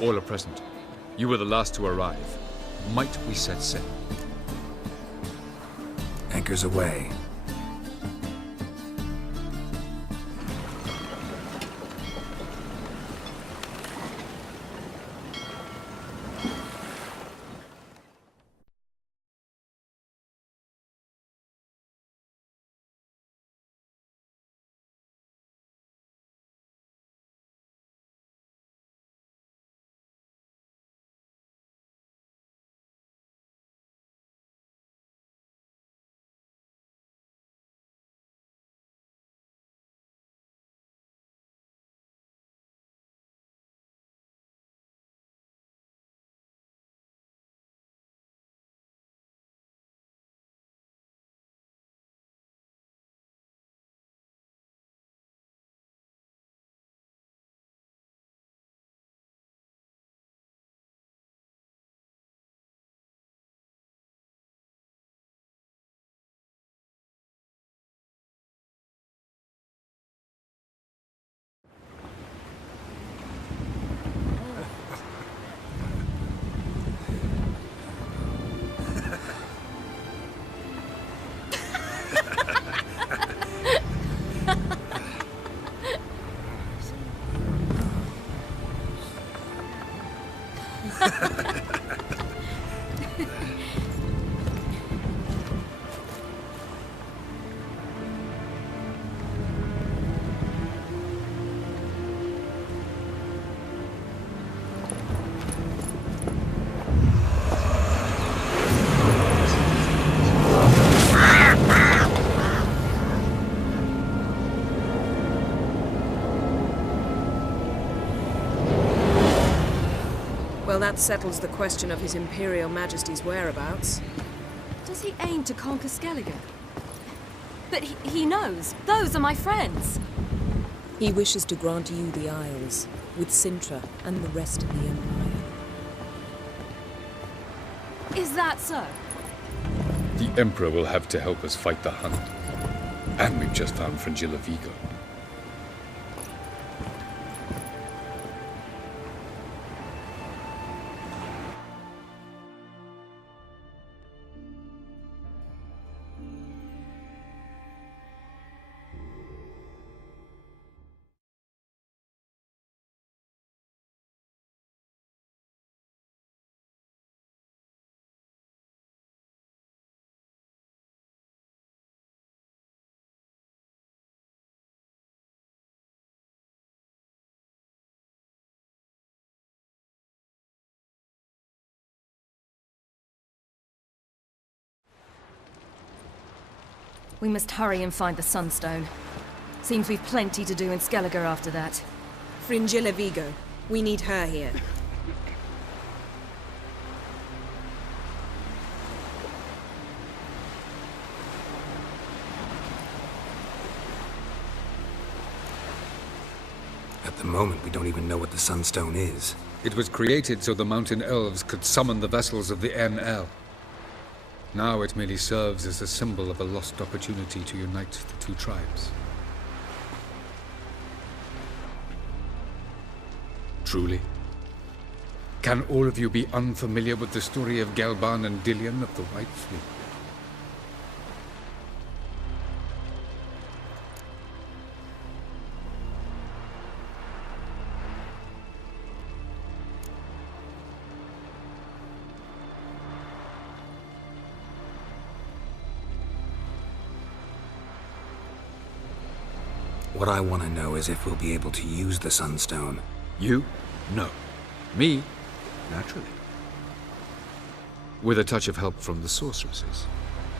All are present. You were the last to arrive. Might we set sail? Anchors away. Well, that settles the question of His Imperial Majesty's whereabouts. Does he aim to conquer Skellige? But he knows. Those are my friends. He wishes to grant you the Isles, with Cintra and the rest of the Empire. Is that so? The Emperor will have to help us fight the Hunt. And we've just found Fringilla Vigo. We must hurry and find the Sunstone. Seems we've plenty to do in Skellige after that. Fringilla Vigo. We need her here. At the moment, we don't even know what the Sunstone is. It was created so the Mountain Elves could summon the vessels of the NL. Now it merely serves as a symbol of a lost opportunity to unite the two tribes. Truly? Can all of you be unfamiliar with the story of Gelban and Dillion of the White Fleet? What I want to know is if we'll be able to use the Sunstone. You? No. Me? Naturally. With a touch of help from the sorceresses.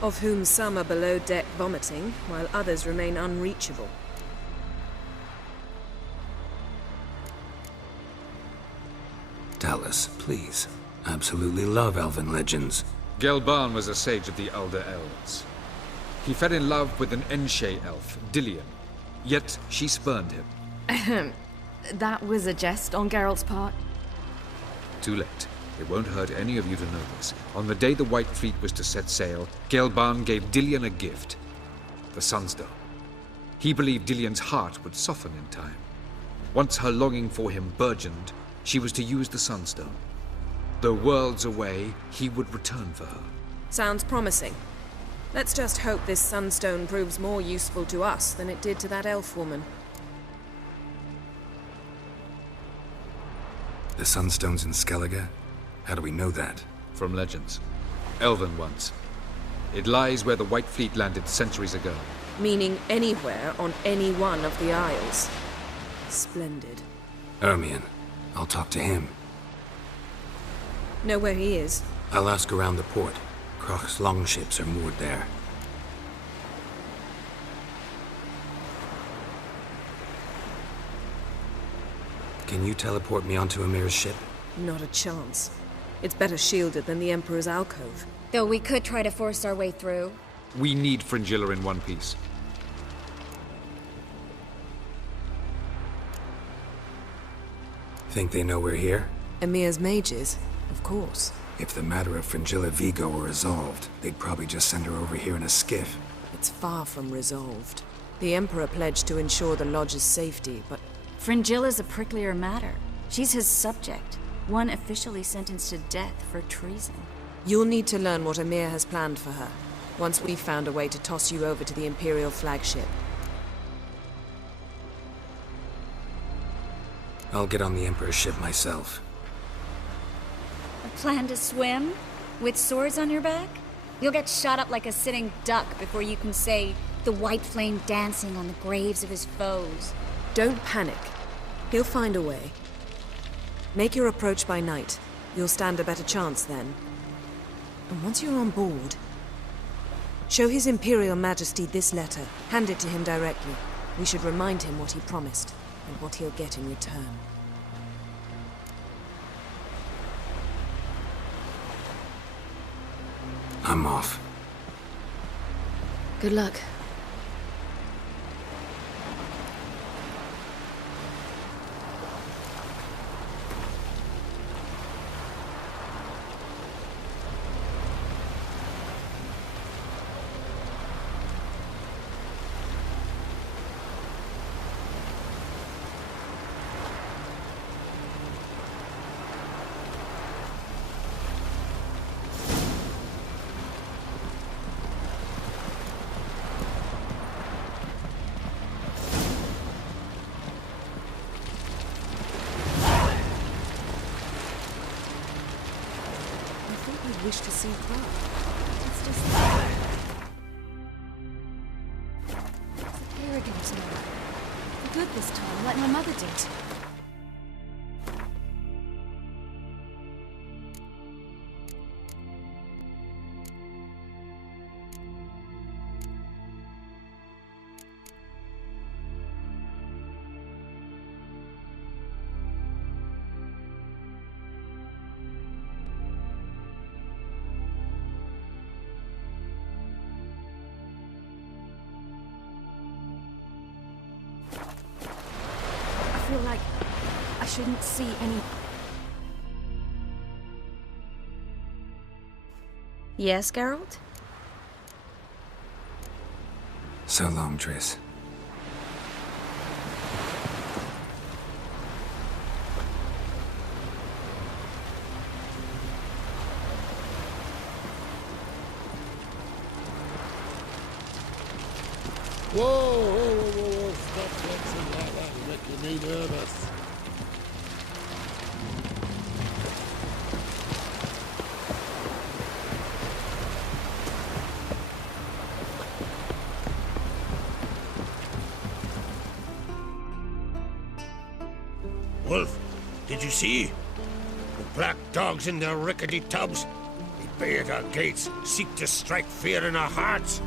Of whom some are below deck vomiting, while others remain unreachable. Tell us, please. Absolutely love elven legends. Gelban was a sage of the Elder Elves. He fell in love with an Enshe elf, Dillion. Yet she spurned him. That was a jest on Geralt's part. Too late. It won't hurt any of you to know this. On the day the White Fleet was to set sail, Gelban gave Dillion a gift. The Sunstone. He believed Dillion's heart would soften in time. Once her longing for him burgeoned, She was to use the Sunstone. Though worlds away, he would return for her. Sounds promising. Let's just hope this Sunstone proves more useful to us than it did to that elf woman. The Sunstone's in Skellige? How do we know that? From legends. Elven ones. It lies where the White Fleet landed centuries ago. Meaning anywhere on any one of the Isles. Splendid. Ermion. I'll talk to him. Know where he is? I'll ask around the port. Crach's longships are moored there. Can you teleport me onto Ymir's ship? Not a chance. It's better shielded than the Emperor's alcove. Though we could try to force our way through. We need Fringilla in one piece. Think they know we're here? Ymir's mages, of course. If the matter of Fringilla Vigo were resolved, they'd probably just send her over here in a skiff. It's far from resolved. The Emperor pledged to ensure the Lodge's safety, but Fringilla's a pricklier matter. She's his subject, one officially sentenced to death for treason. you'll need to learn what Ymir has planned for her, once we've found a way to toss you over to the Imperial flagship. I'll get on the Emperor's ship myself. A plan to swim? With swords on your back? You'll get shot up like a sitting duck before you can say, the white flame dancing on the graves of his foes. Don't panic. He'll find a way. Make your approach by night. You'll stand a better chance then. And once you're on board, show His Imperial Majesty this letter. Hand it to him directly. We should remind him what he promised, and what he'll get in return. I'm off. Good luck. Wish to see Crach. It's just... It's arrogant now. For good this time, like my mother did. I feel like I shouldn't see any... Yes, Geralt? So long, Triss. Whoa, stop dancing like that, you're making me nervous. Wolf, did you see? The black dogs in their rickety tubs. They bay at our gates, seek to strike fear in our hearts.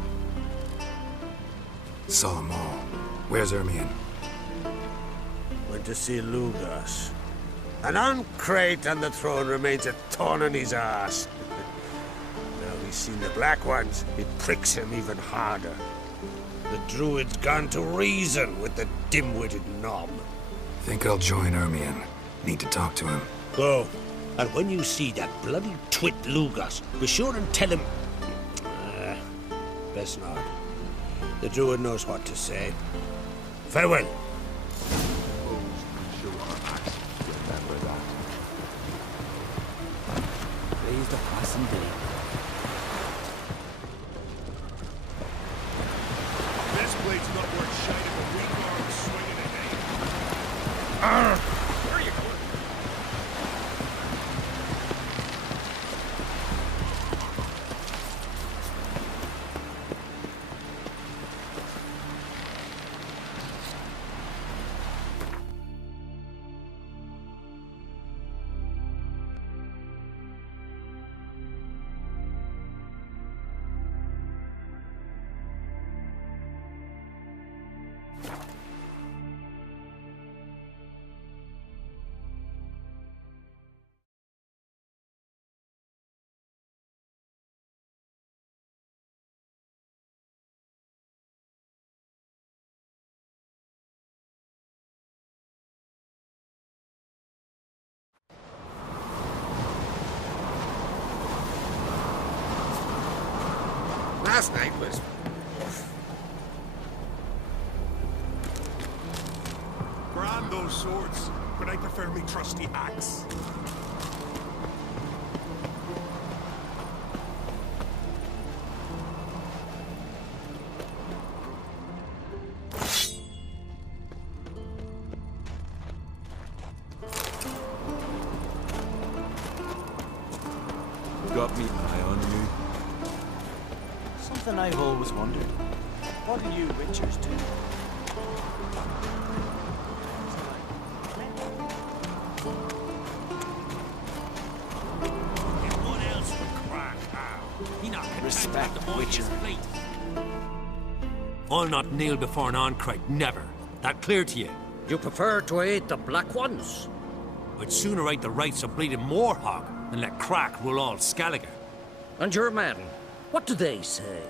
Saw them all. Where's Ermion? Went to see Lugas. And on Crate on the throne remains a thorn in his arse. Now he's seen the Black Ones, it pricks him even harder. The Druid's gone to reason with the dim-witted knob. Think I'll join Ermion. Need to talk to him. Go. And when you see that bloody twit Lugas, be sure and tell him... best not. The Druid knows what to say. Farewell. Remember that. used a passing day. This blade's not worth shining a wing arm swinging at me. Where are you going? Last night was... Grand those swords, but I prefer me trusty axe. Got me eye on you. Something I've always wondered. What do you witchers do? Respect, witcher. I'll not kneel before an Arncrate, never. That clear to you? You prefer to aid the Black Ones? I'd sooner aid the rights of bleeding Morhog than let Crack rule all Skellige. And your men, what do they say?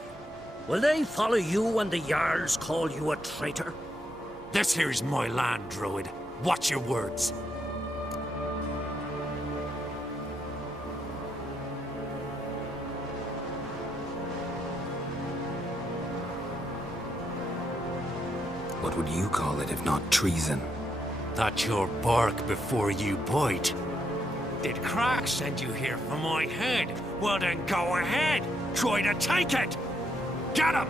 Will they follow you when the Jarls call you a traitor? This here's my land, Druid. Watch your words. What would you call it if not treason? That's your bark before you bite. Did Crack send you here for my head? Well then go ahead. Try to take it. Get him!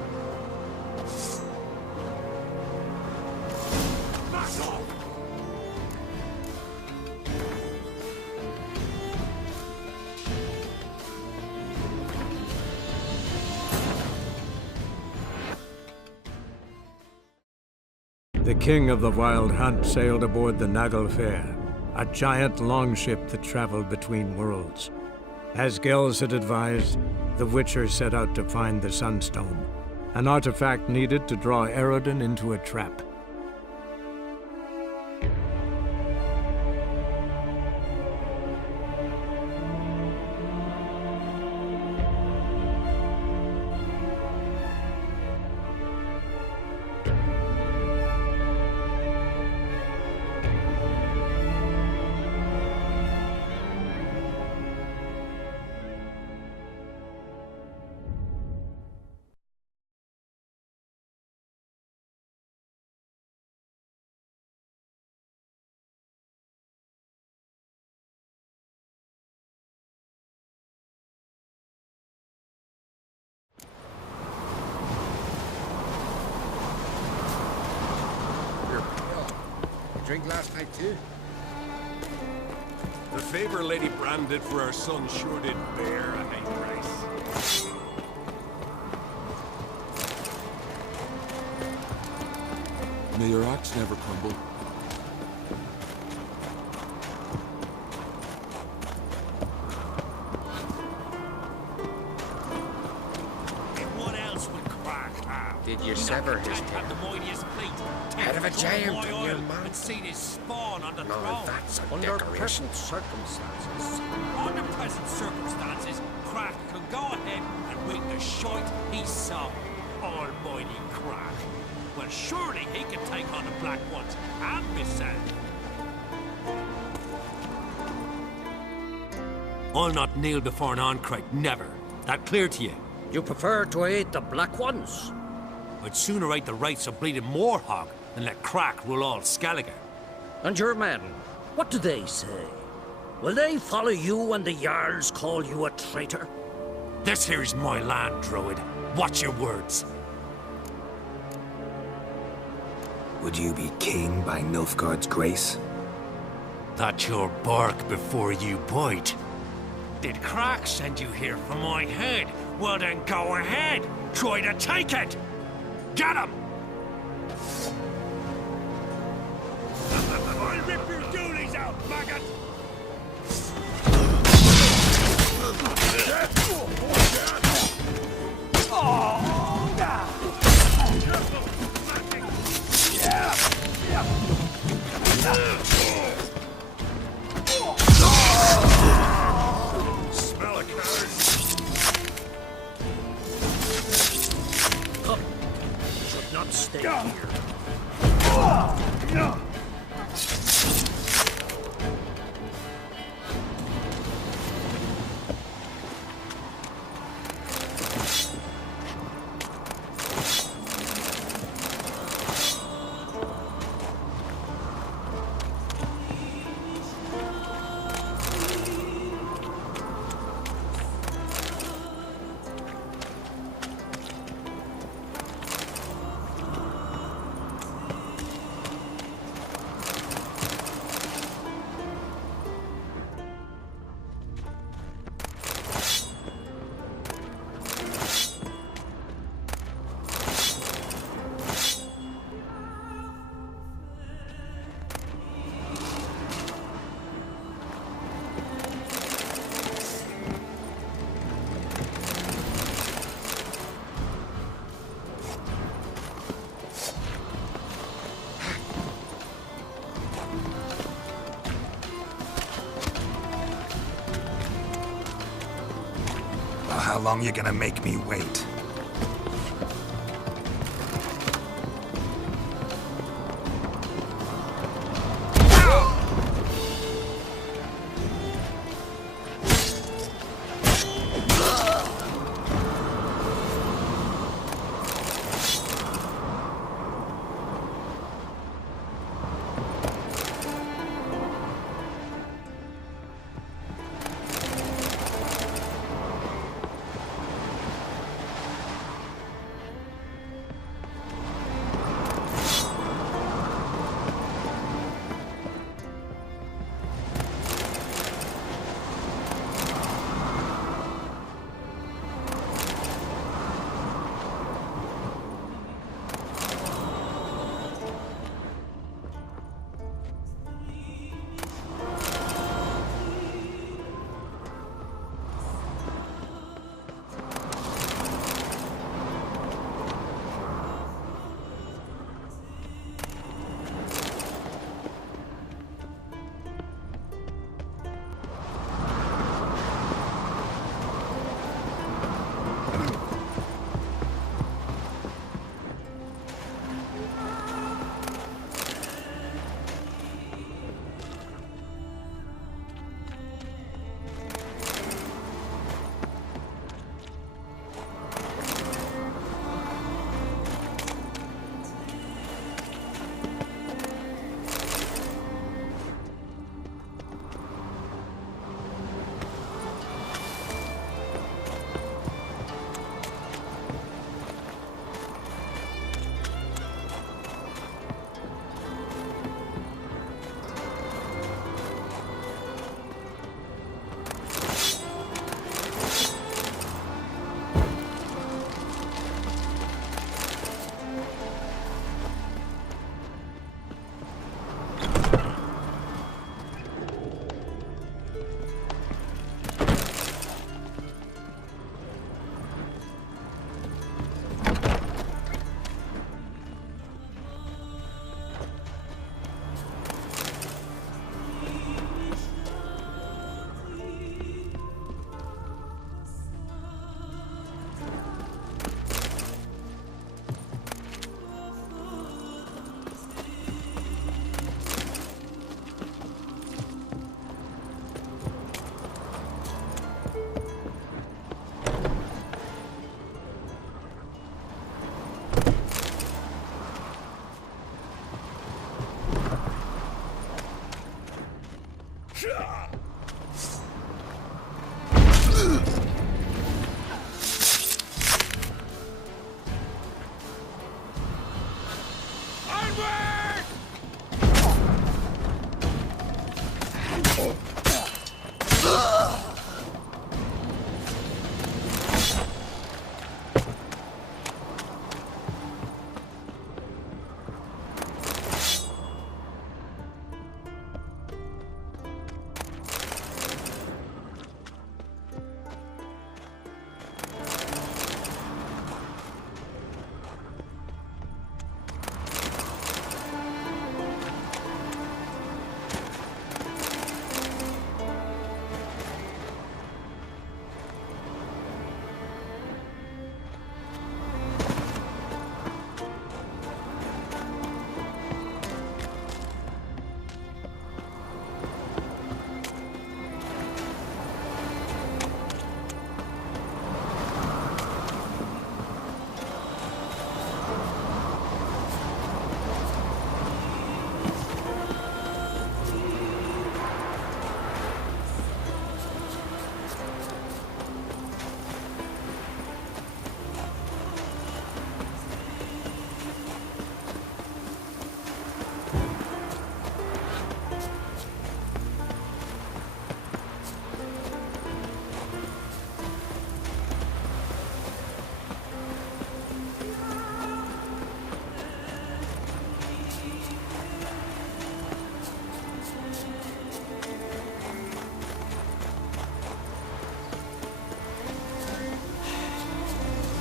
Knock off! The king of the Wild Hunt sailed aboard the Naglfar, a giant longship that traveled between worlds. As Gels had advised, the Witcher set out to find the Sunstone, an artifact needed to draw Eredin into a trap. Drink last night too? The favor Lady Brand did for our son sure did bear a high price. May your axe never crumble. And what else would Crack have? Did you sever his head? The mightiest fleet. Head of a giant in your and mouth. seen his spawn on the No, throne. that's a Under decoration. present circumstances. Under present circumstances, Crack can go ahead and wing the shite he saw. Almighty Crack. Well, surely he can take on the Black Ones and Missandei. I'll not kneel before an Arncrate, never. That clear to you? You prefer to aid the Black Ones? I'd sooner aid the rights of bleeding Morhog than let Crack rule all Skellige. And your men, what do they say? Will they follow you when the Jarls call you a traitor? This here's my land, Druid. Watch your words. Would you be king by Nilfgaard's grace? That your bark before you bite. Did Crach send you here for my head? Well then go ahead. Try to take it. Get him! I'll rip your doolies out, maggot! Smell a coward. Come. You should not stay here. How long you gonna make me wait?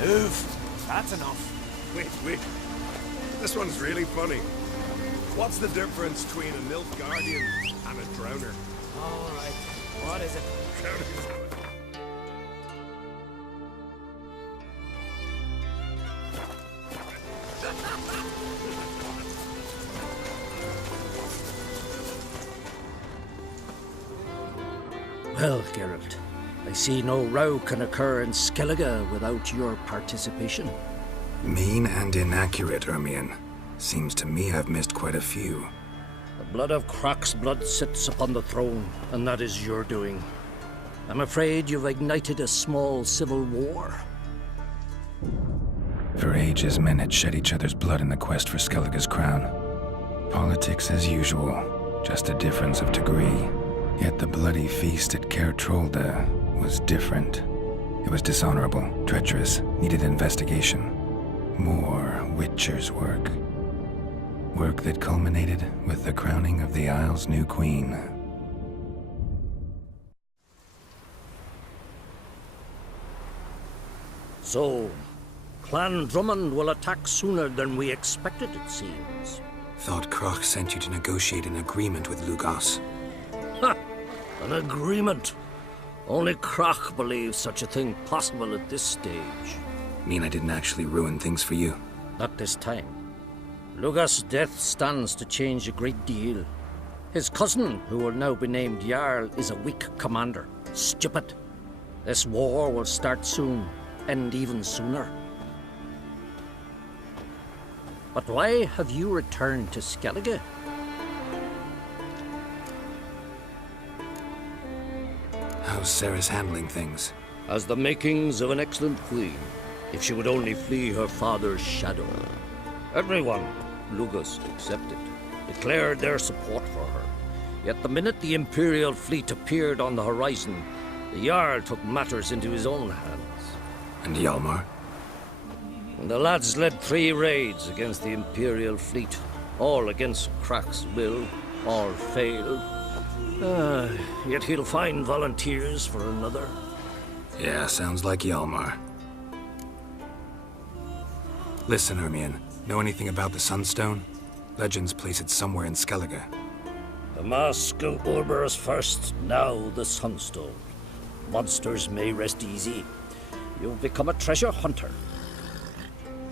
Move. That's enough. Wait. This one's really funny. What's the difference between a Nilfgaardian and a Drowner? Alright. What is it? Well, Geralt, I see no row can occur in Skellige without your participation. Mean and inaccurate, Ermion. Seems to me I've missed quite a few. The blood of Croc's blood sits upon the throne, and that is your doing. I'm afraid you've ignited a small civil war. For ages, men had shed each other's blood in the quest for Skellige's crown. Politics as usual, just a difference of degree. Yet the bloody feast at Caer Trolde was different. It was dishonorable, treacherous, needed investigation. More Witcher's work. Work that culminated with the crowning of the Isle's new queen. So, Clan Drummond will attack sooner than we expected, it seems. Thought Croc sent you to negotiate an agreement with Lugos. Ha! An agreement? Only Croc believes such a thing possible at this stage. Mean I didn't actually ruin things for you? Not this time. Lugos' death stands to change a great deal. His cousin, who will now be named Jarl, is a weak commander. Stupid. This war will start soon, end even sooner. But why have you returned to Skellige? How's Sarah's handling things? Has the makings of an excellent queen, if she would only flee her father's shadow. Everyone, Lugos excepted, declared their support for her. Yet the minute the Imperial fleet appeared on the horizon, the Jarl took matters into his own hands. And Hjalmar? The lads led 3 raids against the Imperial fleet, all against Croc's will, all failed. Yet he'll find volunteers for another. Yeah, sounds like Hjalmar. Listen, Ermion, know anything about the Sunstone? Legends place it somewhere in Skellige. The Mask of Orberus first, now the Sunstone. Monsters may rest easy. You've become a treasure hunter.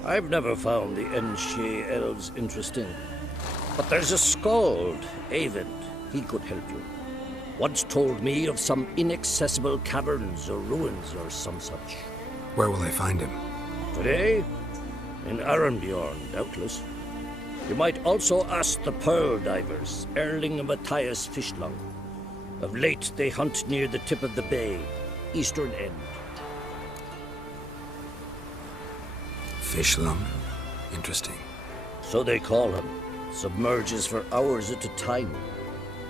I've never found the Enshe elves interesting. But there's a Skald, Eyvind. He could help you. Once told me of some inaccessible caverns or ruins or some such. Where will I find him? Today? In Arenbjorn, doubtless. You might also ask the Pearl Divers, Erling and Matthias Fishlung. Of late, they hunt near the tip of the bay, eastern end. Fishlung? Interesting. So they call him. submerges for hours at a time.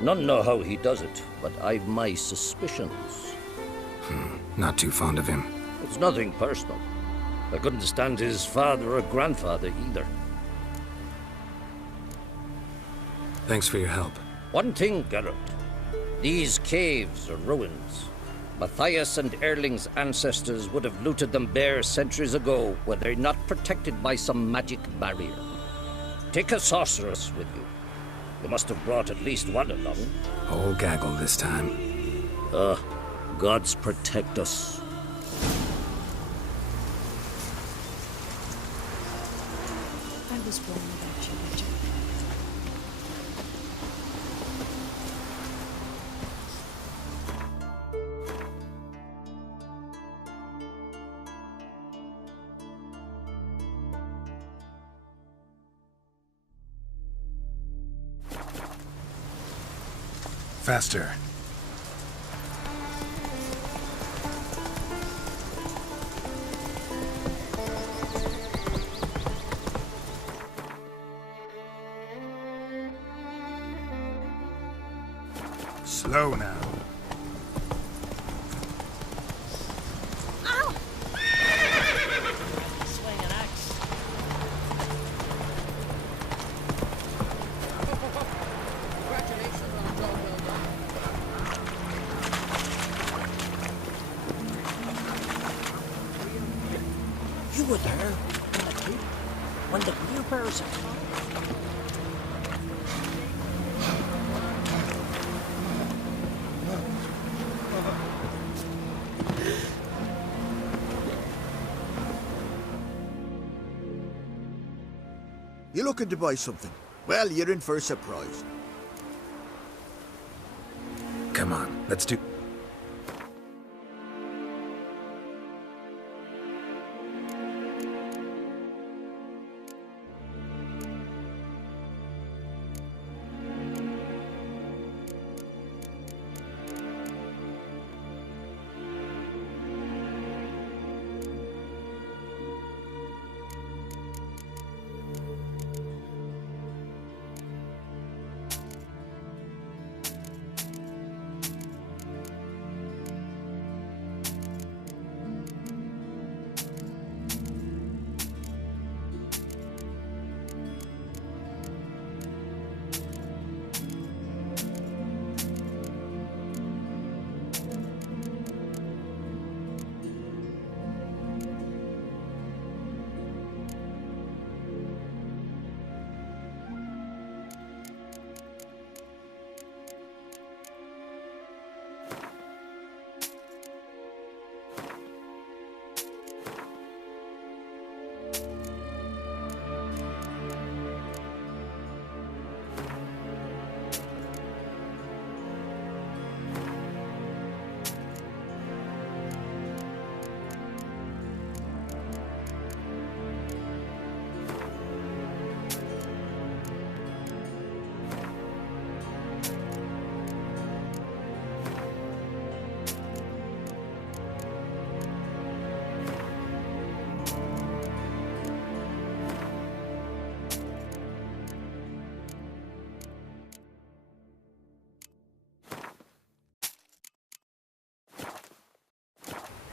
None know how he does it, but I've my suspicions. Not too fond of him. It's nothing personal. I couldn't stand his father or grandfather either. Thanks for your help. One thing, Geralt. These caves are ruins. Matthias and Erling's ancestors would have looted them bare centuries ago were they not protected by some magic barrier. Take a sorceress with you. You must have brought at least one along. Whole gaggle this time. Gods protect us. I was wrong about you, Richard. Faster. Slow now. Ow! Swing an axe. Congratulations on a job well done. You were there in the cave when the Greer bears attacked. You looking to buy something? Well, you're in for a surprise. Come on, let's do...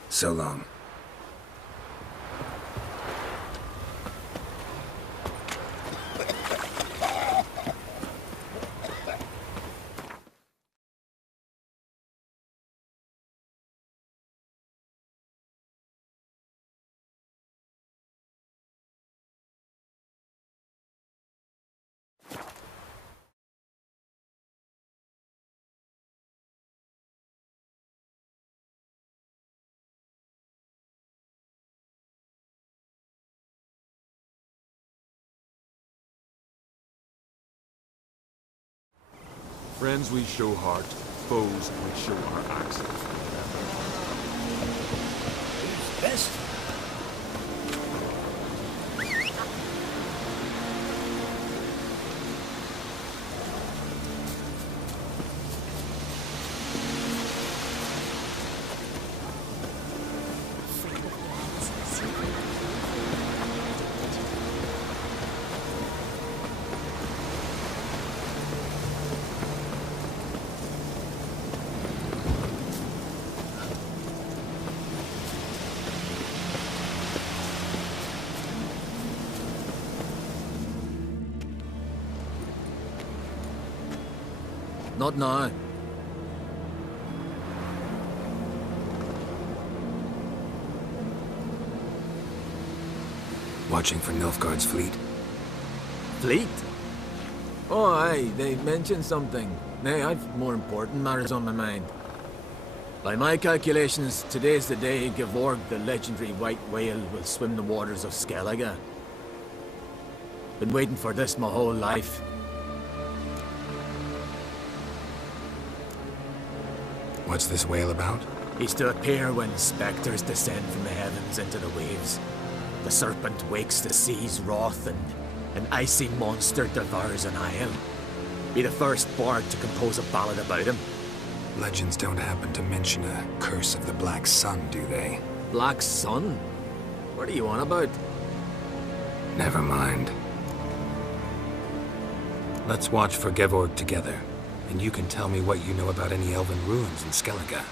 So long. Friends we show heart, foes we show our axes. Who's best? Not now. Watching for Nilfgaard's fleet? Fleet? Oh, aye, they mentioned something. Nay, I've more important matters on my mind. By my calculations, today's the day Gevorg, the legendary white whale, will swim the waters of Skellige. Been waiting for this my whole life. What's this whale about? He's to appear when spectres descend from the heavens into the waves. The serpent wakes the sea's wrath, and an icy monster devours an isle. Be the first bard to compose a ballad about him. Legends don't happen to mention a curse of the Black Sun, do they? Black Sun? What are you on about? Never mind. Let's watch for Gevorg together, and you can tell me what you know about any elven ruins in Skellige.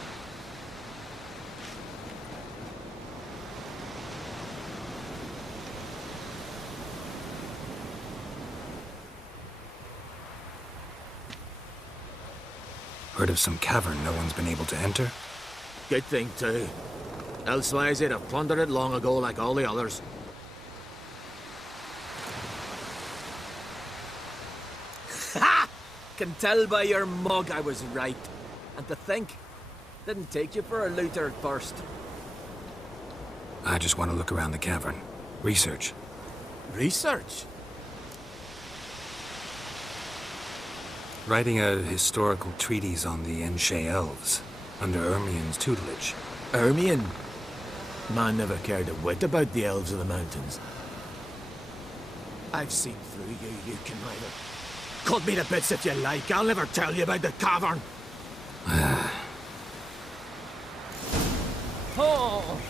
Heard of some cavern no one's been able to enter? Good thing, too. Elsewise, they'd have plundered it long ago like all the others. Ha! Can tell by your mug I was right. And to think, didn't take you for a looter at first. I just want to look around the cavern. Research. Research? Writing a historical treatise on the Enshe elves, under Ermien's tutelage. Ermien? Man never cared a whit about the elves of the mountains. I've seen through you, you conniver. Cut me to bits if you like, I'll never tell you about the cavern. Oh!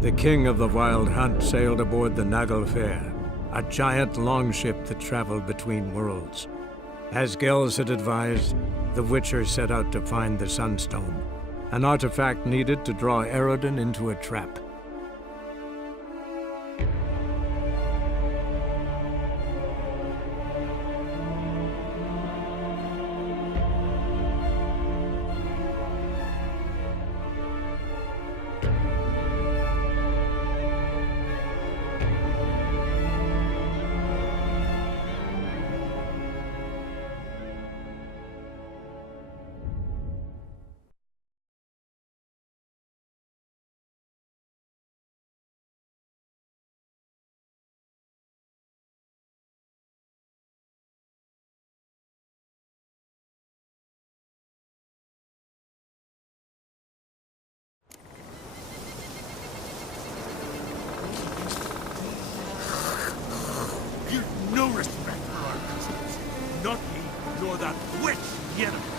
The king of the Wild Hunt sailed aboard the Naglfar, a giant longship that traveled between worlds. As Gels had advised, the Witcher set out to find the Sunstone, an artifact needed to draw Eredin into a trap. You've no respect for our customs. Not me, nor that witch, Yennefer.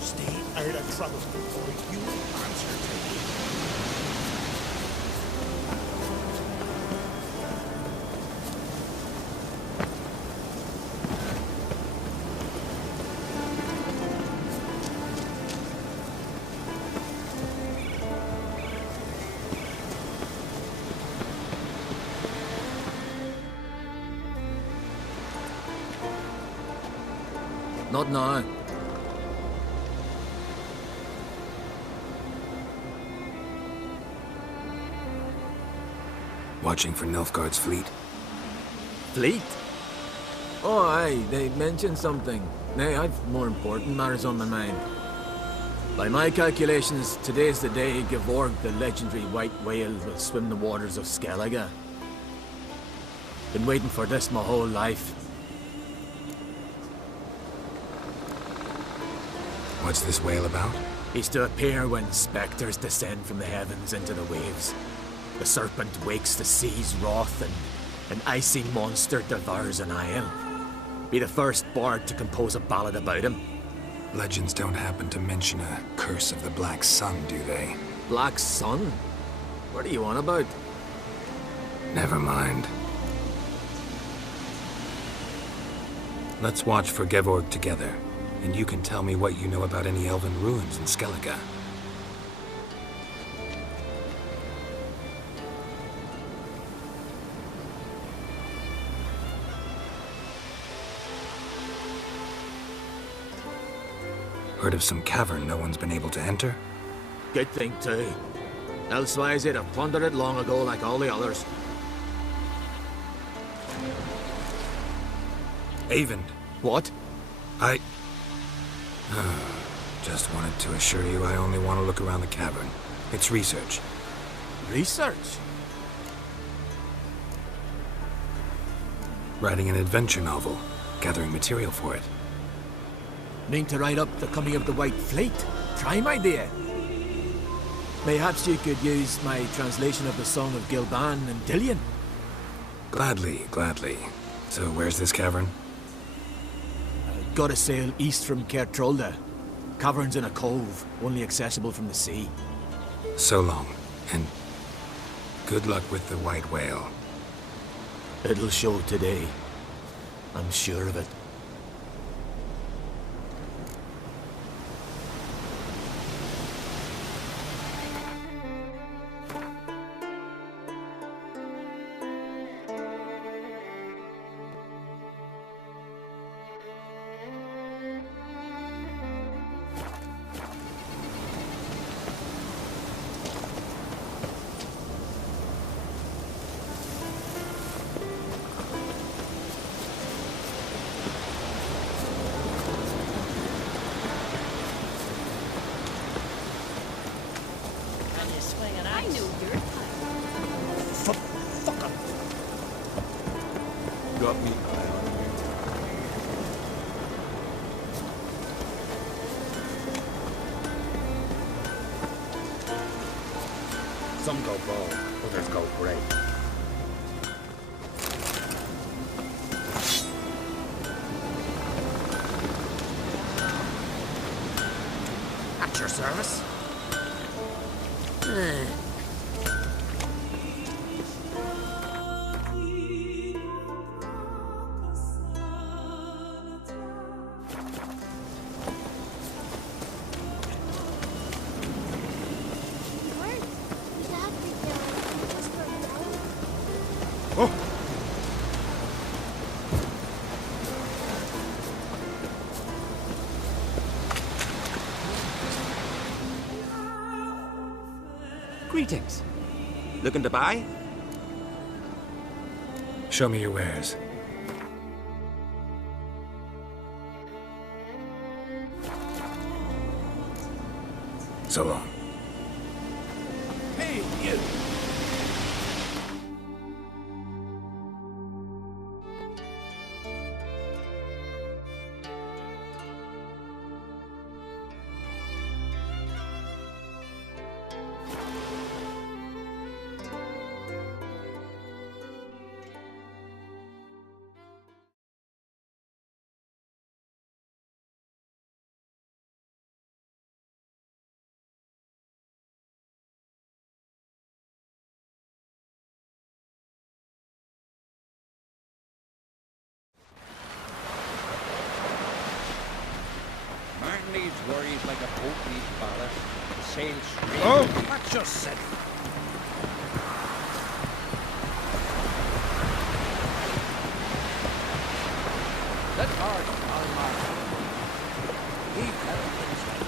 Stay out of trouble, or you answer to me. Not now. Watching for Nilfgaard's fleet? Fleet? Oh, aye, they mentioned something. Nay, I've more important matters on my mind. By my calculations, today's the day Gevorg, the legendary white whale, will swim the waters of Skellige. Been waiting for this my whole life. What's this wail about? He's to appear when spectres descend from the heavens into the waves. The serpent wakes the sea's wrath, and an icy monster devours an isle. Be the first bard to compose a ballad about him. Legends don't happen to mention a curse of the Black Sun, do they? Black Sun? What are you on about? Never mind. Let's watch for Gevorg together, and you can tell me what you know about any elven ruins in Skellige. Heard of some cavern no one's been able to enter? Good thing, too. Elsewise, they'd have plundered it long ago like all the others. Eyvind. What? Just wanted to assure you I only want to look around the cavern. It's research. Research? Writing an adventure novel. Gathering material for it. Mean to write up the coming of the White Fleet? Prime idea. Mayhaps you could use my translation of the Song of Gilban and Dillion? Gladly, gladly. So where's this cavern? Gotta sail east from Caer Trolda. Cavern's in a cove, only accessible from the sea. So long, and good luck with the white whale. It'll show today. I'm sure of it. Got me. Some go bold, others go great. At your service. Greetings. Looking to buy? Show me your wares. So long. Hey, you! Man needs worries like a boat needs ballast. Sail straight. Oh! Watch yourself. That's hard, Almar. Leave everything's right.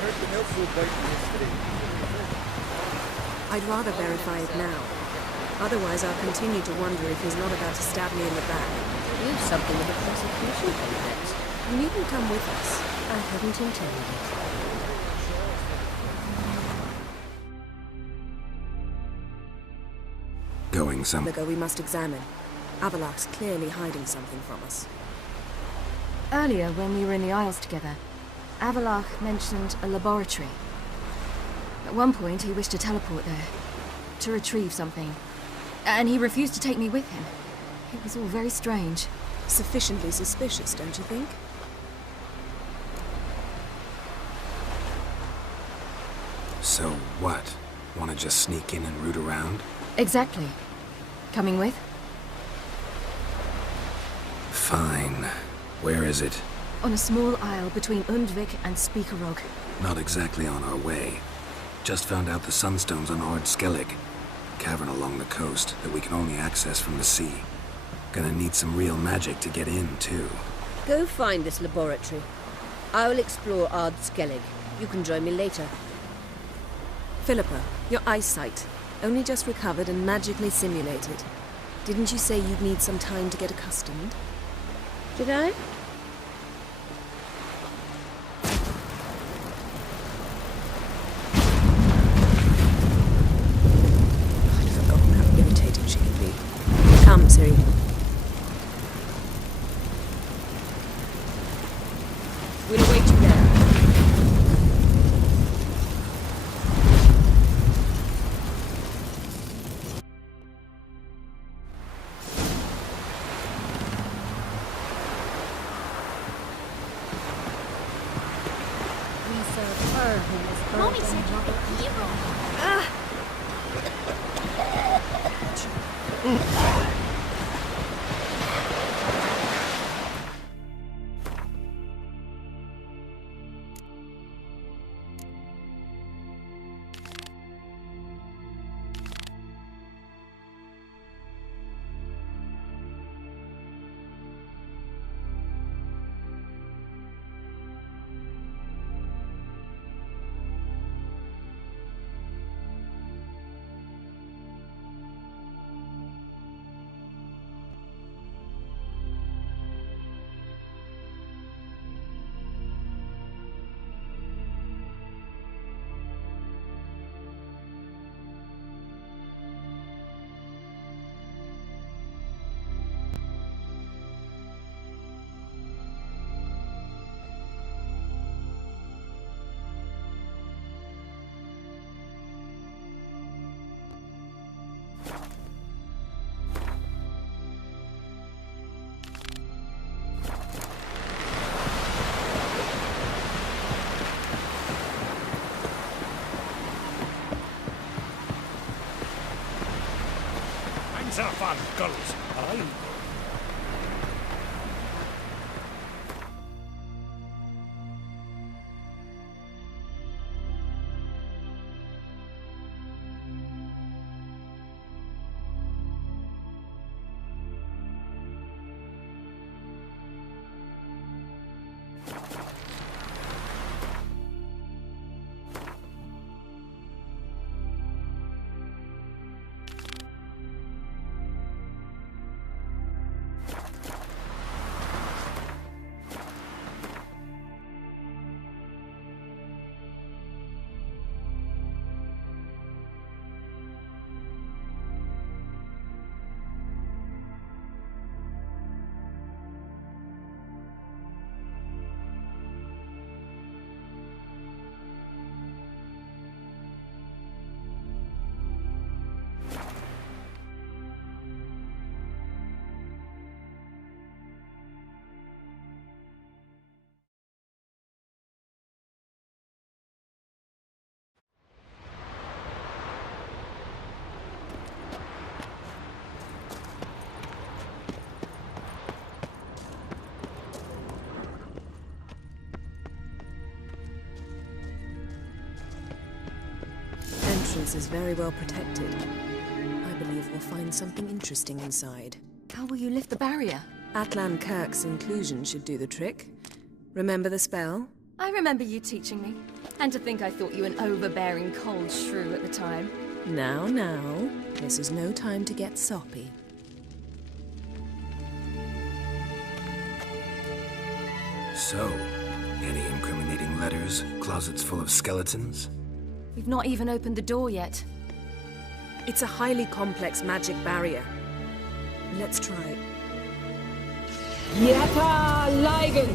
Heard the milk food biting yesterday. I'd rather verify it now. Otherwise, I'll continue to wonder if he's not about to stab me in the back. We have something of a prosecution coming. You needn't come with us. I hadn't intended it. Going some... We must examine. Avallac'h's clearly hiding something from us. Earlier, when we were in the Isles together, Avalach mentioned a laboratory. At one point, he wished to teleport there, to retrieve something. And he refused to take me with him. It was all very strange. Sufficiently suspicious, don't you think? So what? Want to just sneak in and root around? Exactly. Coming with? Fine. Where is it? On a small isle between Undvik and Speakerog. Not exactly on our way. Just found out the sunstones on Ord Skellig. Cavern along the coast that we can only access from the sea. Gonna need some real magic to get in, too. Go find this laboratory. I'll explore Ard Skellig. You can join me later. Philippa, your eyesight. Only just recovered and magically simulated. Didn't you say you'd need some time to get accustomed? Did I? I'd forgotten how irritating she could be. Come, Ciri. We'll await you there. Mommy said you were a hero. Fan girls, aye. Entrance is very well protected. I believe we'll find something interesting inside. How will you lift the barrier? Atlan Kirk's inclusion should do the trick. Remember the spell? I remember you teaching me. And to think I thought you an overbearing cold shrew at the time. Now, now. This is no time to get soppy. So, any incriminating letters? Closets full of skeletons? We've not even opened the door yet. It's a highly complex magic barrier. Let's try. Yeta Ligen!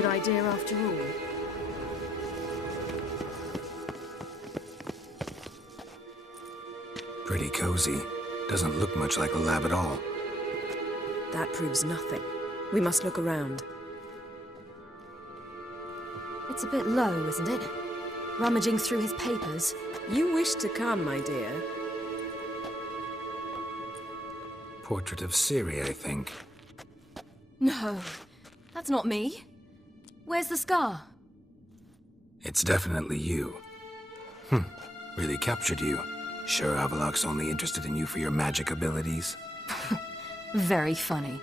good idea after all. Pretty cozy. Doesn't look much like a lab at all. That proves nothing. We must look around. It's a bit low, isn't it? Rummaging through his papers. You wish to come, my dear. Portrait of Ciri, I think. No, that's not me. Where's the scar? It's definitely you. Really captured you. Sure Avallac'h's only interested in you for your magic abilities? Very funny.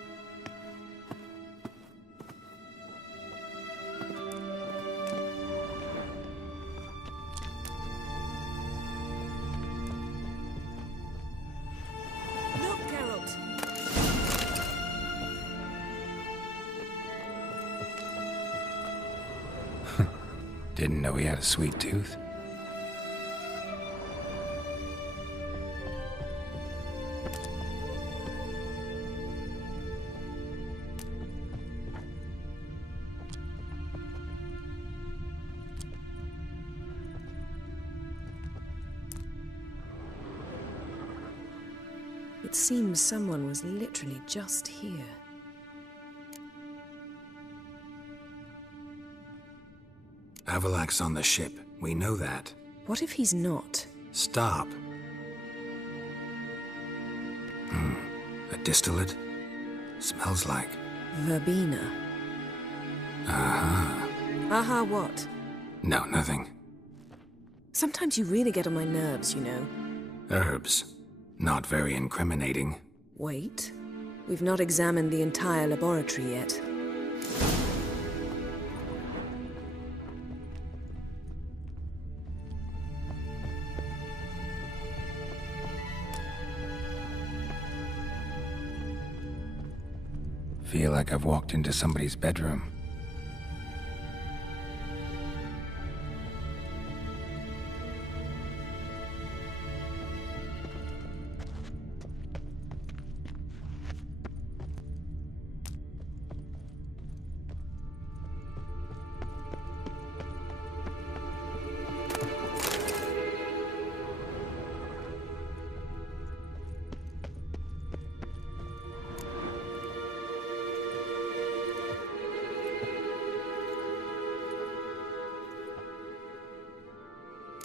Look, Geralt! Didn't know he had a sweet tooth. It seems someone was literally just here. Avallac'h's on the ship. We know that. What if he's not? Stop. A distillate? Smells like... Verbena. Aha. Aha what? No, nothing. Sometimes you really get on my nerves, you know. Herbs. Not very incriminating. Wait. We've not examined the entire laboratory yet. Feel like I've walked into somebody's bedroom.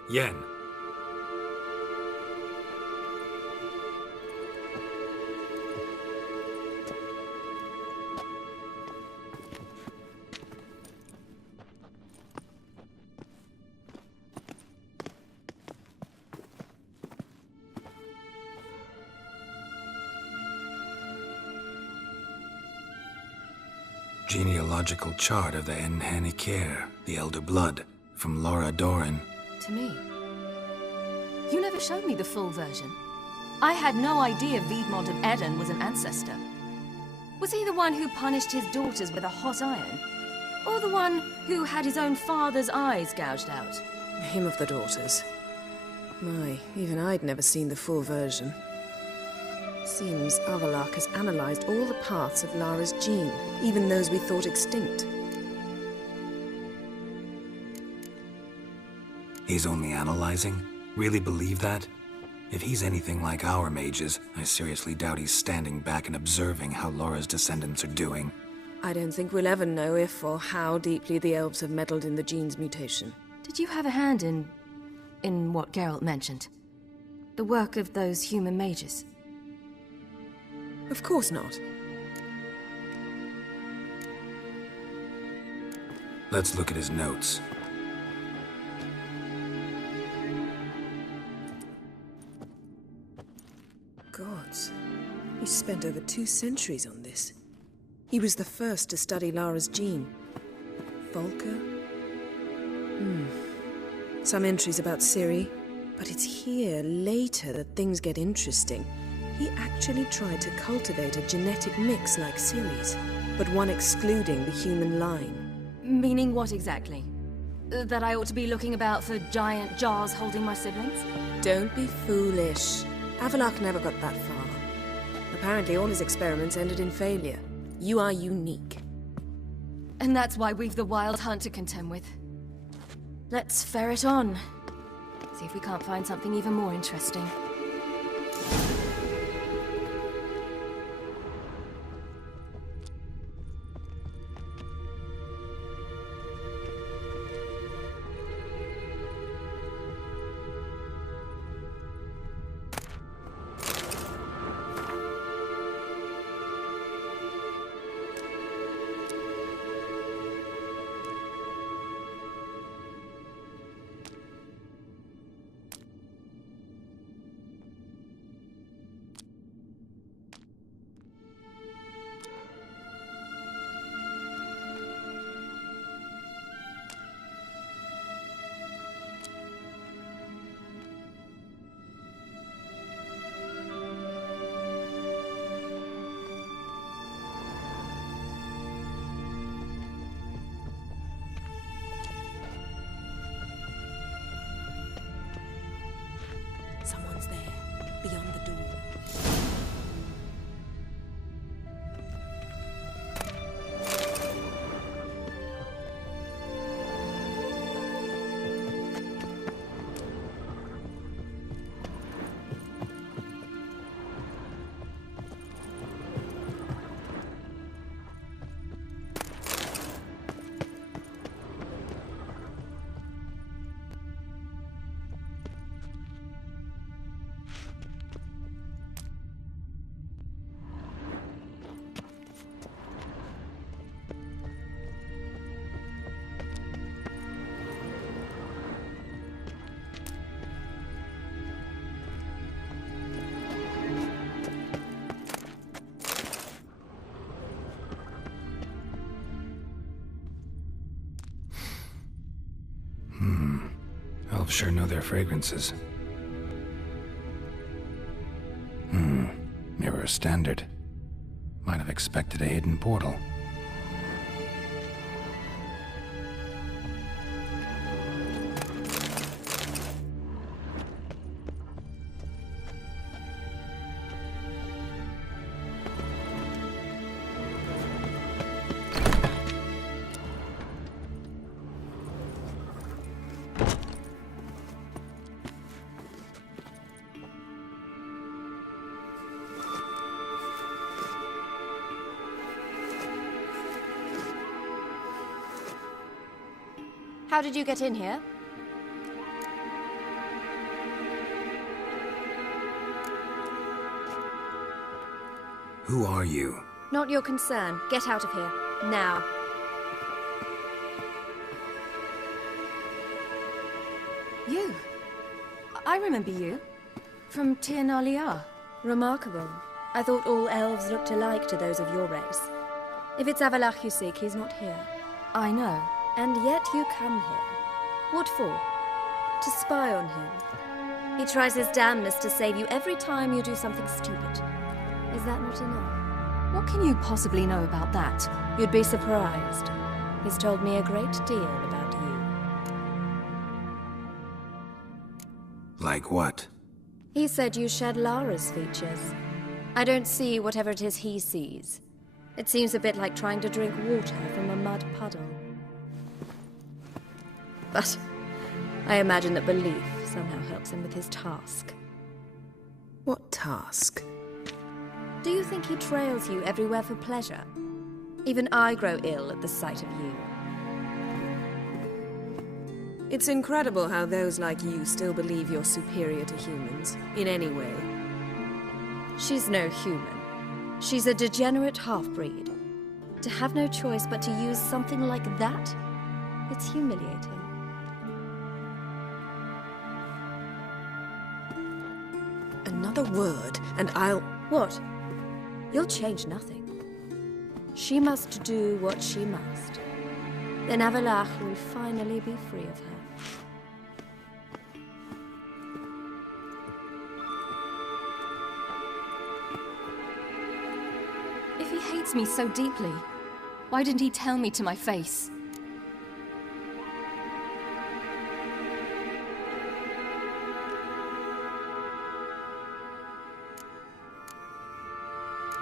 Yen. Genealogical chart of the Enhanikir, the Elder Blood, from Laura Doran. To me. You never showed me the full version. I had no idea Viedmont of Eden was an ancestor. Was he the one who punished his daughters with a hot iron? Or the one who had his own father's eyes gouged out? Him of the daughters. My, even I'd never seen the full version. Seems Avallac'h has analyzed all the paths of Lara's gene, even those we thought extinct. He's only analyzing? Really believe that? If he's anything like our mages, I seriously doubt he's standing back and observing how Laura's descendants are doing. I don't think we'll ever know if or how deeply the elves have meddled in the gene's mutation. Did you have a hand in what Geralt mentioned? The work of those human mages? Of course not. Let's look at his notes. Gods. He spent over 2 centuries on this. He was the first to study Lara's gene. Volker? Some entries about Ciri, but it's here, later, that things get interesting. He actually tried to cultivate a genetic mix like Ciri's, but one excluding the human line. Meaning what exactly? That I ought to be looking about for giant jars holding my siblings? Don't be foolish. Avallac'h never got that far. Apparently all his experiments ended in failure. You are unique. And that's why we've the Wild Hunt to contend with. Let's ferret on. See if we can't find something even more interesting. Someone's there, beyond the door. Elves sure know their fragrances. Mirror standard. Might have expected a hidden portal. How did you get in here? Who are you? Not your concern. Get out of here. Now. You? I remember you. From Tir na Liar. Remarkable. I thought all elves looked alike to those of your race. If it's Avalach you seek, he's not here. I know. And yet you come here. What for? To spy on him. He tries his damnedest to save you every time you do something stupid. Is that not enough? What can you possibly know about that? You'd be surprised. He's told me a great deal about you. Like what? He said you shared Lara's features. I don't see whatever it is he sees. It seems a bit like trying to drink water from a mud puddle. But I imagine that belief somehow helps him with his task. What task? Do you think he trails you everywhere for pleasure? Even I grow ill at the sight of you. It's incredible how those like you still believe you're superior to humans, in any way. She's no human. She's a degenerate half-breed. To have no choice but to use something like that, it's humiliating. Another word, and I'll... What? You'll change nothing. She must do what she must. Then Avalach will finally be free of her. If he hates me so deeply, why didn't he tell me to my face?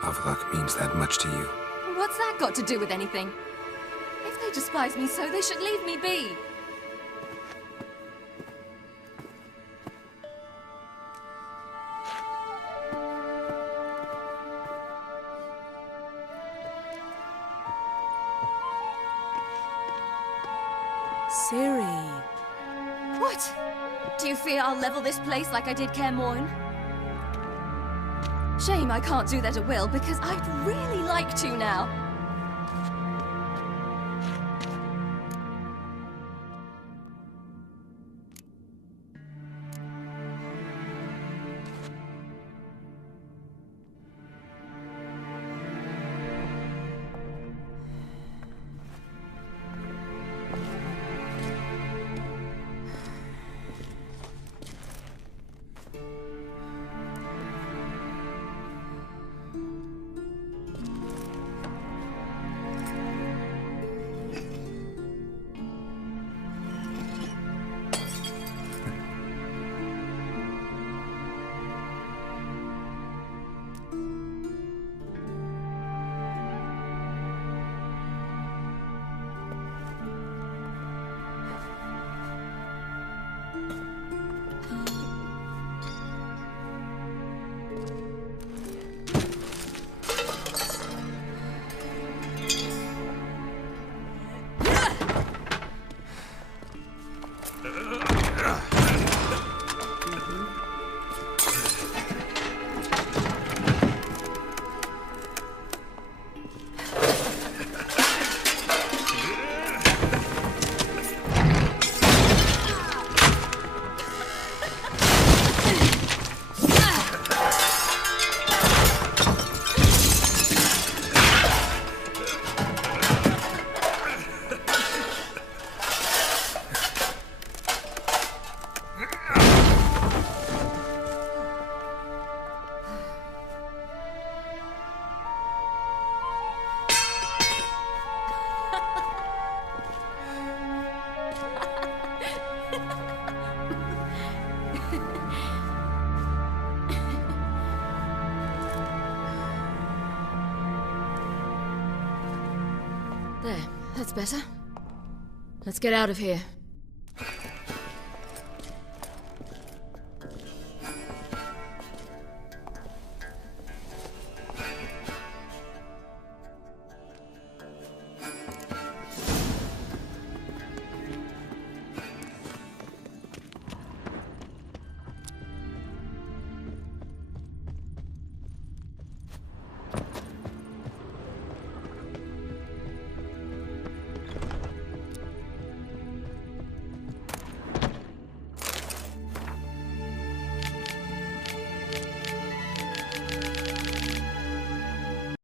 Avalach means that much to you. What's that got to do with anything? If They despise me so they should leave me be. Ciri. What? Do you fear I'll level this place like I did Kaer Morhen? Shame I can't do that at will, because I'd really like to now. There, that's better. Let's get out of here.